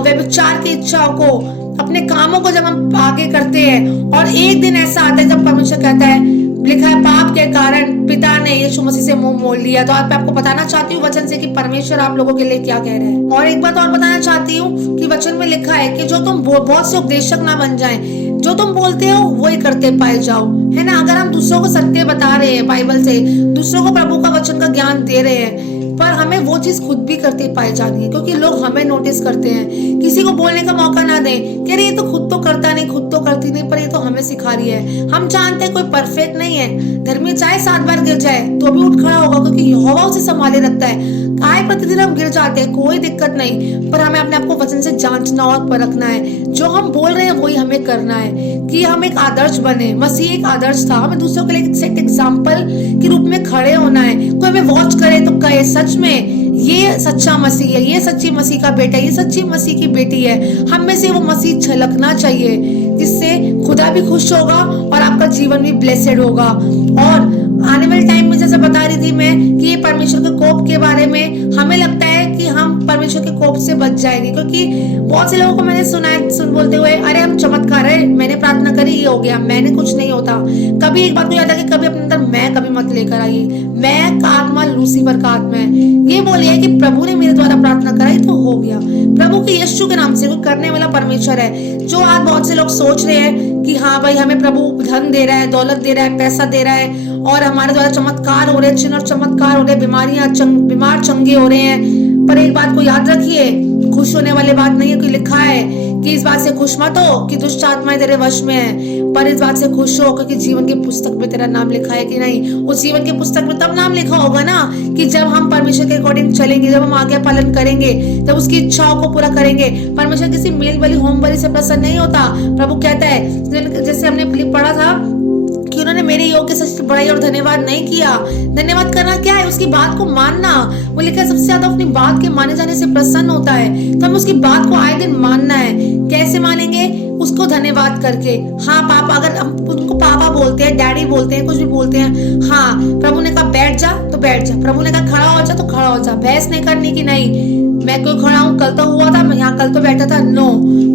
व्यभिचार की इच्छाओं को, अपने कामों को जब हम आगे करते हैं, और एक दिन ऐसा आता है जब परमेश्वर कहता है, लिखा है पाप के कारण पिता ने यीशु मसीह से मुंह मोड़ लिया। तो आज मैं आपको बताना चाहती हूँ वचन से कि परमेश्वर आप लोगों के लिए क्या कह रहे हैं। और एक बात और बताना चाहती हूँ कि वचन में लिखा है कि जो तुम बहुत से उपदेशक ना बन जाएं, जो तुम बोलते हो वही करते पाए जाओ, है ना। अगर हम दूसरों को सत्य बता रहे हैं बाइबल से, दूसरों को प्रभु का वचन का ज्ञान दे रहे हैं, पर हमें वो चीज खुद भी करते पाई जानी है, क्योंकि लोग हमें नोटिस करते हैं। किसी को बोलने का मौका ना दें कि अरे ये तो खुद तो करता नहीं, खुद तो करती नहीं, पर ये तो हमें सिखा रही है। हम जानते हैं कोई परफेक्ट नहीं है, धर्मी चाहे 7 बार गिर जाए तो भी उठ खड़ा होगा, क्योंकि यहोवा उसे संभाले रखता है। आए प्रतिदिन हम गिर जाते हैं, कोई दिक्कत नहीं, पर हमें अपने आप को वचन से जांचना और परखना है। जो हम बोल रहे हैं वही हमें करना है, कि हम एक आदर्श बने। मसीह एक आदर्श था, हमें दूसरों के लिए एक सेट एग्जाम्पल के रूप में खड़े होना है। कोई हमें वॉच करे तो कहे सच में ये सच्चा मसीह है, ये सच्ची मसीह का बेटा है, ये सच्ची मसीह की बेटी है। हम में से वो मसीह झलकना चाहिए, जिससे खुदा भी खुश होगा और आपका जीवन भी ब्लेसेड होगा। और आने वाले टाइम में जैसे बता रही थी मैं कि ये परमेश्वर के कोप के बारे में, हमें लगता है कि हम परमेश्वर के कोप से बच जाएंगे, क्योंकि बहुत से लोगों को मैंने सुना है बोलते हुए, अरे हम चमत्कार है, मैंने प्रार्थना करी ये हो गया, मैंने कुछ नहीं होता। कभी एक बात को याद है कि कभी अपने अंदर मैं कभी मत लेकर आइए। मैं का आत्मा लूसीफर का आत्मा है। ये बोलिए कि प्रभु ने मेरे द्वारा प्रार्थना कराई तो हो गया। प्रभु के यीशु के नाम से वो करने वाला परमेश्वर है। जो आज बहुत से लोग सोच रहे हैं कि हाँ भाई हमें प्रभु धन दे रहा है, दौलत दे रहा है, पैसा दे रहा है, और हमारे द्वारा चमत्कार हो रहे हैं, चिन्ह और चमत्कार हो रहे हैं, बीमार चंगे हो रहे हैं। पर एक बात को याद रखिए, खुश होने वाली बात नहीं है कि लिखा है कि इस बात से खुश मत हो कि दुष्ट आत्माएं तेरे वश में है, पर इस बात से खुश हो क्योंकि जीवन की पुस्तक में तेरा नाम लिखा है कि नहीं। उस जीवन की पुस्तक में तब नाम लिखा होगा ना कि जब हम परमेश्वर के अकॉर्डिंग चलेंगे, जब हम आज्ञा पालन करेंगे, जब उसकी इच्छाओं को पूरा करेंगे। परमेश्वर किसी मेल बलि होम बलि से प्रसन्न नहीं होता। प्रभु कहता है, जैसे हमने पढ़ा था कि उन्होंने मेरे योग के सच बड़ाई और धन्यवाद नहीं किया। धन्यवाद करना क्या है? उसकी बात को मानना। वो लिखा है सबसे ज्यादा अपनी बात के माने जाने से प्रसन्न होता है, तो हमें उसकी बात को आए दिन मानना है। कैसे मानेंगे? उसको धन्यवाद करके। हाँ पापा, अगर हम उनको पापा बोलते हैं, डैडी बोलते हैं, कुछ भी बोलते हैं, हाँ प्रभु ने कहा बैठ जा तो बैठ जा, प्रभु ने कहा खड़ा हो जा तो खड़ा हो जा। बहस नहीं करनी कि नहीं मैं क्यों खड़ा हूँ, कल तो हुआ था, मैं यहाँ कल तो बैठा था। नो,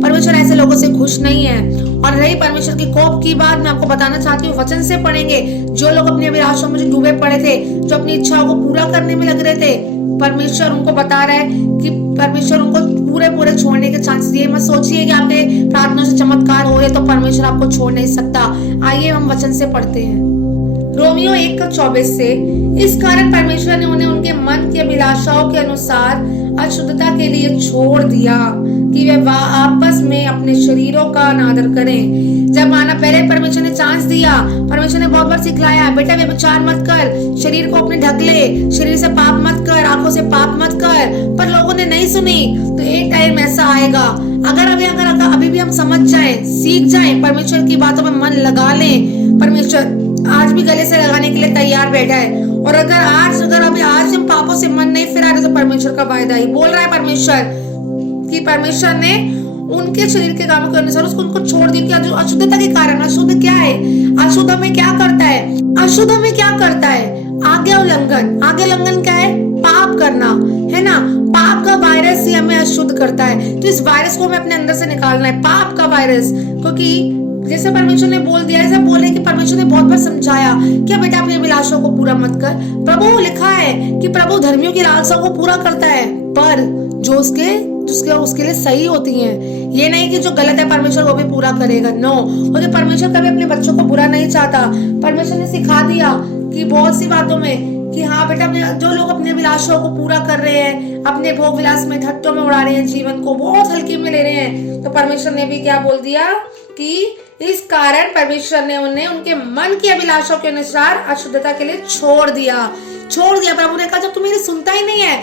परमेश्वर ऐसे लोगों से खुश नहीं है। और रही परमेश्वर की कोप की बात, मैं आपको बताना चाहती हूँ, वचन से पढ़ेंगे। जो लोग अपनी अभिलाषाओं में जो डूबे पड़े थे, जो अपनी इच्छाओं को पूरा करने में लग रहे थे, परमेश्वर उनको बता रहा है कि परमेश्वर उनको पूरे छोड़ने के चांसेस। ये मत सोचिए कि आपके प्रार्थना से चमत्कार हो रहे तो परमेश्वर आपको छोड़ नहीं सकता। आइए हम वचन से पढ़ते हैं, रोमियो 1:24 से। इस कारण परमेश्वर ने उन्हें उनके मन की अभिलाषाओं के अनुसार अशुद्धता के लिए छोड़ दिया कि वे आपस में अपने शरीरों का अनादर करें। जब माना पहले परमेश्वर ने चांस दिया, परमेश्वर ने बहुत बार सिखलाया, बेटा व्यभिचार मत कर, शरीर को अपने ढक ले, शरीर से पाप मत कर, आंखों से पाप मत कर, पर लोगों ने नहीं सुनी। तो एक टाइम ऐसा आएगा, अगर अभी भी हम समझ जाए, सीख जाए, परमेश्वर की बातों में मन लगा लें। परमेश्वर आज भी गले से लगाने के लिए तैयार बैठा है। और अगर अभी आज हम पापों से मन नहीं फिरा रहे तो परमेश्वर का वायदा ही बोल रहा है परमेश्वर कि परमेश्वर ने उनके शरीर के कामों के अनुसार उनको छोड़ दिया। जो अशुद्धता के कारण, अशुद्ध क्या है? अशुद्ध में क्या करता है? अशुद्ध में क्या करता है? आज्ञा उल्लंघन। आज्ञा उल्लंघन क्या है? पाप करना, है ना। पाप का वायरस ही हमें अशुद्ध करता है। तो इस वायरस को हमें अपने अंदर से निकालना है, पाप का वायरस। क्योंकि जैसे परमेश्वर ने बोल दिया, ऐसा बोले कि परमेश्वर ने बहुत बार समझाया कि बेटा अपनी अभिलाषाओं को पूरा मत कर। प्रभु लिखा है कि प्रभु धर्मियों की लालसाओं को पूरा करता है, पर जो उसके लिए सही होती हैं। ये नहीं कि जो गलत है परमेश्वर वो भी पूरा करेगा। नो, और परमेश्वर कभी अपने बच्चों को बुरा नहीं चाहता। परमेश्वर ने सिखा दिया कि बहुत सी बातों में कि हाँ बेटा, जो लोग अपने अभिलाषाओं को पूरा कर रहे हैं, अपने भोग विलास में धट्टों में उड़ा रहे हैं, जीवन को बहुत हल्की में ले रहे हैं, तो परमेश्वर ने भी क्या बोल दिया कि इस कारण परमेश्वर ने उन्हें उनके मन की अभिलाषाओं के अनुसार अशुद्धता के लिए छोड़ दिया। प्रभु ने कहा जब तू मेरी सुनता ही नहीं है,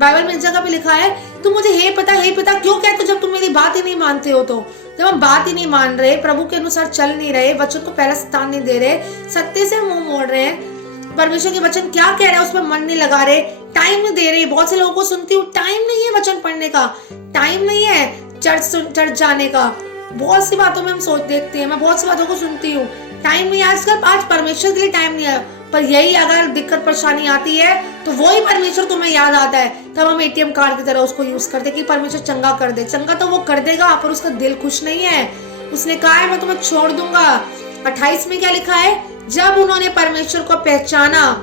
बाइबल में इस जगह पे लिखा है, तू मुझे हे पिता क्यों कहते हो जब तुम मेरी बात ही नहीं मानते हो। तो जब हम बात ही नहीं मान रहे, प्रभु के अनुसार चल नहीं रहे, वचन को पहला स्थान नहीं दे रहे, सत्य से मुंह मोड़ रहे हैं, परमेश्वर के वचन क्या कह रहा है उसमें मन नहीं लगा रहे, टाइम नहीं दे रहे। बहुत से लोगों को सुनती हूँ, टाइम नहीं है वचन पढ़ने का, टाइम नहीं है चर्च जाने का, बहुत सी बातों में हम सोच देखते हैं, मैं बहुत सी बातों को सुनती हूँ, टाइम नहीं आजकल, आज परमेश्वर के लिए टाइम नहीं है। पर यही अगर दिक्कत परेशानी आती है तो वही परमेश्वर तुम्हें याद आता है, तब हम एटीएम कार्ड की तरह उसको यूज करते कि परमेश्वर चंगा कर दे। चंगा तो वो कर देगा, पर उसका दिल खुश नहीं है। उसने कहा है मैं तुम्हें छोड़ दूंगा। 28 में क्या लिखा है, जब उन्होंने परमेश्वर को पहचानना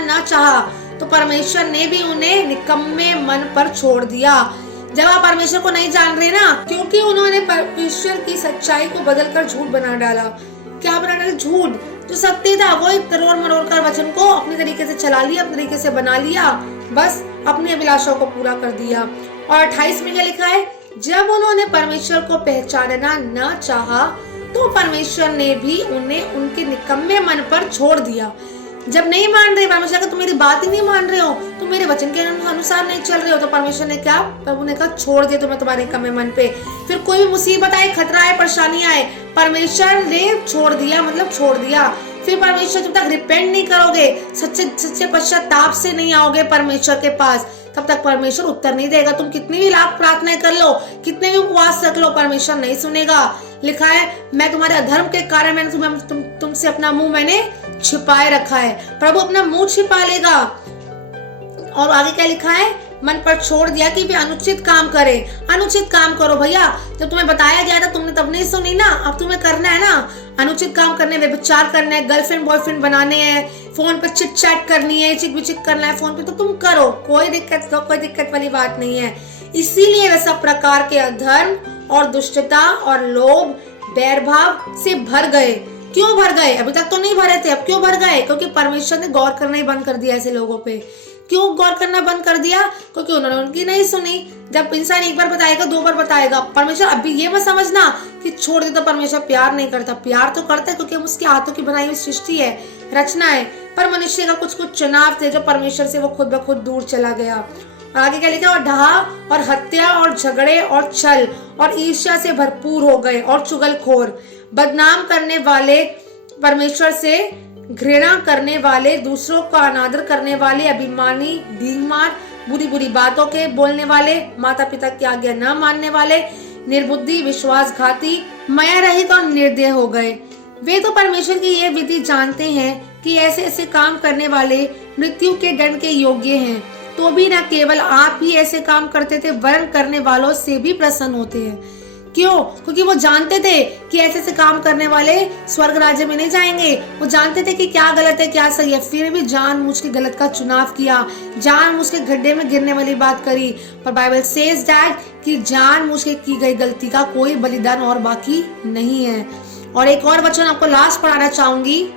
न चाहा तो परमेश्वर ने भी उन्हें निकम्मे मन पर छोड़ दिया। जब आप परमेश्वर को नहीं जान रहे ना, क्योंकि उन्होंने परमेश्वर की सच्चाई को बदलकर झूठ बना डाला। क्या बना डाला? झूठ। जो सत्य था वो तरोड़ मरोड़ कर वचन को अपने तरीके से चला लिया, अपने तरीके से बना लिया, बस अपनी अभिलाषाओं को पूरा कर दिया। और 28 में क्या लिखा है, जब उन्होंने परमेश्वर को पहचानना न चाहा तो परमेश्वर ने भी उन्हें उनके निकम्मे मन पर छोड़ दिया। जब नहीं मान रहे परमेश्वर का, तुम मेरी बात ही नहीं मान रहे हो, तुम मेरे वचन के अनुसार नहीं चल रहे हो, तो परमेश्वर ने क्या, प्रभु ने कहा छोड़ दिया तुम्हें तुम्हारे निकम्मे मन पे। फिर कोई भी मुसीबत आए, खतरा आए, परेशानी आए, परमेश्वर ने छोड़ दिया, मतलब छोड़ दिया। फिर परमेश्वर जब तक रिपेंट नहीं करोगे, सच्चे पश्चाताप से नहीं आओगे परमेश्वर के पास, तब तक परमेश्वर उत्तर नहीं देगा। तुम कितनी भी लाख प्रार्थनाएं कर लो, कितने भी उपवास रख लो, परमेश्वर नहीं सुनेगा। लिखा है, मैं तुम्हारे अधर्म के कारण मैंने तुमसे अपना मुंह मैंने छिपाए रखा है। प्रभु अपना मुंह छिपा लेगा। और आगे क्या लिखा है, मन पर छोड़ दिया कि वे अनुचित काम करे। अनुचित काम करो भैया, जब तुम्हें बताया गया था तुमने तब नहीं सुनी ना, अब तुम्हें करना है ना। अनुचित काम करने, व्यभिचार करना है, गर्लफ्रेंड बॉयफ्रेंड बनाने हैं, फोन पर चिट चैट करनी है, चिक बिचिक करना है फोन पे, तो तुम करो, कोई दिक्कत वाली बात नहीं है। इसीलिए वे सब प्रकार के अधर्म और दुष्टता और लोभ बैर भाव से भर गए। क्यों भर गए? अभी तक तो नहीं भरे थे, अब क्यों भर गए? क्योंकि परमेश्वर ने गौर करना ही बंद कर दिया ऐसे लोगों पे। क्यों गौर करना बंद कर दिया? क्योंकि उन्होंने उनकी नहीं सुनी। जब इंसान एक बार बताएगा, 2 बार बताएगा, परमेश्वर अभी ये मत समझना कि छोड़ दे तो परमेश्वर प्यार नहीं करता। प्यार तो करता है, क्योंकि हम उसके हाथों की बनाई हुई सृष्टि है, रचना है। पर मनुष्य का कुछ चुनाव थे जो परमेश्वर से वो खुद ब खुद दूर चला गया। और आगे क्या लिखा, और ढहा और हत्या और झगड़े और छल और ईर्ष्या से भरपूर हो गए और चुगलखोर, बदनाम करने वाले, परमेश्वर से घृणा करने वाले, दूसरों का अनादर करने वाले, अभिमानी, ढींगमार, बुरी बुरी बातों के बोलने वाले, माता पिता की आज्ञा न मानने वाले, निर्बुद्धि, विश्वासघाती, माया रहित और निर्दय हो गए। वे तो परमेश्वर की यह विधि जानते हैं कि ऐसे ऐसे काम करने वाले मृत्यु के दंड के योग्य हैं, तो भी न केवल आप ही ऐसे काम करते थे, वरन करने वालों से भी प्रसन्न होते हैं। क्यों? क्योंकि वो जानते थे कि ऐसे ऐसे काम करने वाले स्वर्ग राज्य में नहीं जाएंगे। वो जानते थे कि क्या गलत है क्या सही है, फिर भी जानबूझ के गलत का चुनाव किया, जानबूझ के गड्ढे में गिरने वाली बात करी। पर बाइबल सेज दैट कि जानबूझ के की गई गलती का कोई बलिदान और बाकी नहीं है। और एक और वचन आपको लास्ट पढ़ाना चाहूंगी।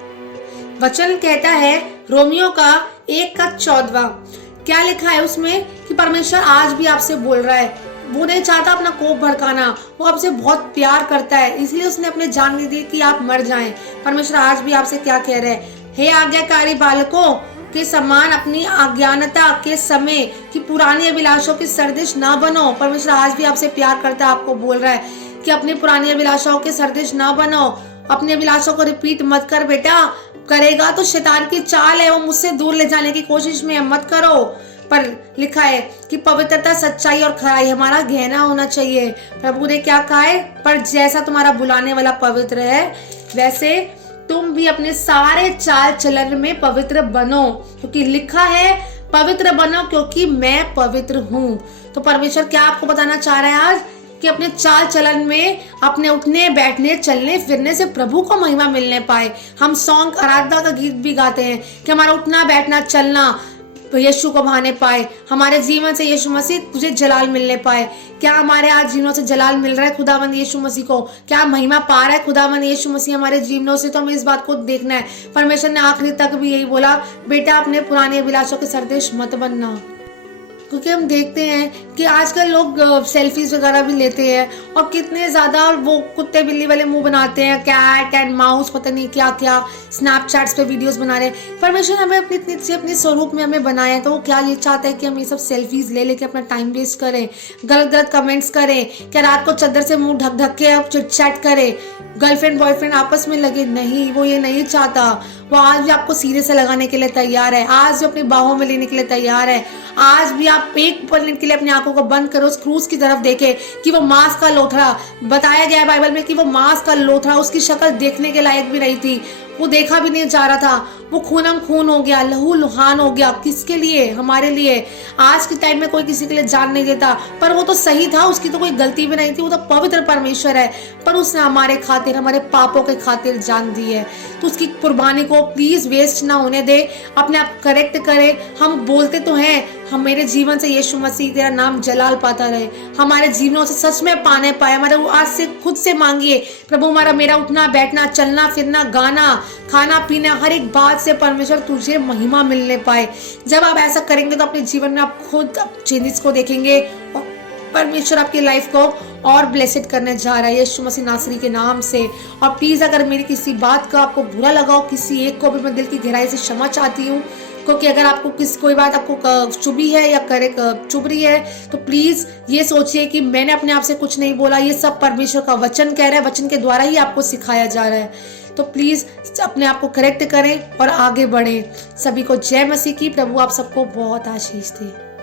वचन कहता है रोमियो का 1:14। क्या लिखा है उसमें कि परमेश्वर आज भी आपसे बोल रहा है। वो नहीं चाहता अपना कोप भड़काना, वो आपसे बहुत प्यार करता है, इसलिए उसने अपने जान नहीं दी कि आप मर जाएं। परमेश्वर आज भी आपसे क्या कह रहे हैं, हे आज्ञाकारी बालकों के समान अपनी अज्ञानता के समय की पुरानी अभिलाषाओं की सरदिश ना बनो। परमेश्वर आज भी आपसे प्यार करता है, आपको बोल रहा है कि अपनी पुरानी अभिलाषाओं के सरदिश ना बनो, अपनी अभिलाषाओं को रिपीट मत कर बेटा। करेगा तो शैतान की चाल है, वो मुझसे दूर ले जाने की कोशिश में, मत करो। पर लिखा है कि पवित्रता, सच्चाई और खराई हमारा गहना होना चाहिए। प्रभु ने क्या कहा है, पर जैसा तुम्हारा बुलाने वाला पवित्र है वैसे तुम भी अपने सारे चाल चलन में पवित्र बनो, क्योंकि लिखा है पवित्र बनो क्योंकि मैं पवित्र हूँ। तो परमेश्वर क्या आपको बताना चाह रहा है आज कि अपने चाल चलन में, अपने उठने बैठने चलने फिरने से प्रभु को महिमा मिलने पाए। हम सॉन्ग आराधना का गीत भी गाते हैं कि हमारा उठना बैठना चलना यीशु को भाने पाए, हमारे जीवन से यीशु मसीह तुझे जलाल मिलने पाए। क्या हमारे आज जीवनों से जलाल मिल रहा है खुदावंद यीशु मसीह को? क्या महिमा पा रहा है खुदावंद यीशु मसीह हमारे जीवनों से? तो हमें इस बात को देखना है। परमेश्वर ने आखिरी तक भी यही बोला, बेटा अपने पुराने अभिलाषों के सरदेश मत बनना। क्योंकि हम देखते हैं कि आजकल लोग सेल्फीज वगैरह भी लेते हैं और कितने ज्यादा वो कुत्ते बिल्ली वाले मुंह बनाते हैं, कैट एंड माउस पता नहीं क्या क्या, स्नैपचैट्स पे वीडियोस बना रहे हैं। परमेश्वर हमें अपने स्वरूप में हमें बनाया है, तो वो क्या ये चाहता है कि हम ये सब सेल्फीज ले लेके अपना टाइम वेस्ट करें, गलत गलत कमेंट्स करें, क्या रात को चद्दर से मुंह ढक ढक के चिट चैट करें, गर्लफ्रेंड बॉयफ्रेंड आपस में लगे? नहीं, वो ये नहीं चाहता। वो आज भी आपको सीने से लगाने के लिए तैयार है, आज भी अपनी बाहों में लेने के लिए तैयार है। आज भी आप एक पल के लिए अपनी आंखों को बंद करो, उस क्रूस की तरफ देखे कि वो मांस का लोथड़ा, बताया गया है बाइबल में कि वो मांस का लोथड़ा, उसकी शक्ल देखने के लायक भी नहीं थी, वो देखा भी नहीं जा रहा था, वो खूनम खून हो गया, लहू लुहान हो गया। किसके लिए? हमारे लिए। आज के टाइम में कोई किसी के लिए जान नहीं देता, पर वो तो सही था, उसकी तो कोई गलती भी नहीं थी, वो तो पवित्र परमेश्वर है, पर उसने हमारे खातिर, हमारे पापों के खातिर जान दी है। तो उसकी कुर्बानी को प्लीज वेस्ट ना होने दे, अपने आप करेक्ट करे। हम बोलते तो हैं हम मेरे जीवन से यीशु मसीह तेरा नाम जलाल पाता रहे, हमारे जीवनों से सच में पाने पाए। हमारे आज से खुद से मांगिए, प्रभु हमारा मेरा उठना बैठना, चलना फिरना, गाना खाना पीना, हर एक बात से परमेश्वर तुझे महिमा मिलने पाए। जब आप ऐसा करेंगे तो अपने जीवन में आप खुद चेंजेस को देखेंगे और परमेश्वर आपकी लाइफ को और ब्लेसेड करने जा रहा है यीशु मसीह नासरी के नाम से। और प्लीज अगर मेरी किसी बात का आपको बुरा लगा हो, किसी एक को भी मैं दिल की गहराई से क्षमा चाहती हूँ, क्योंकि अगर आपको कोई बात आपको चुभी है या चुभ रही है तो प्लीज ये सोचिए कि मैंने अपने आप से कुछ नहीं बोला, ये सब परमेश्वर का वचन कह रहा है, वचन के द्वारा ही आपको सिखाया जा रहा है। तो प्लीज अपने आप को करेक्ट करें और आगे बढ़ें। सभी को जय मसीह की। प्रभु आप सबको बहुत आशीष दे।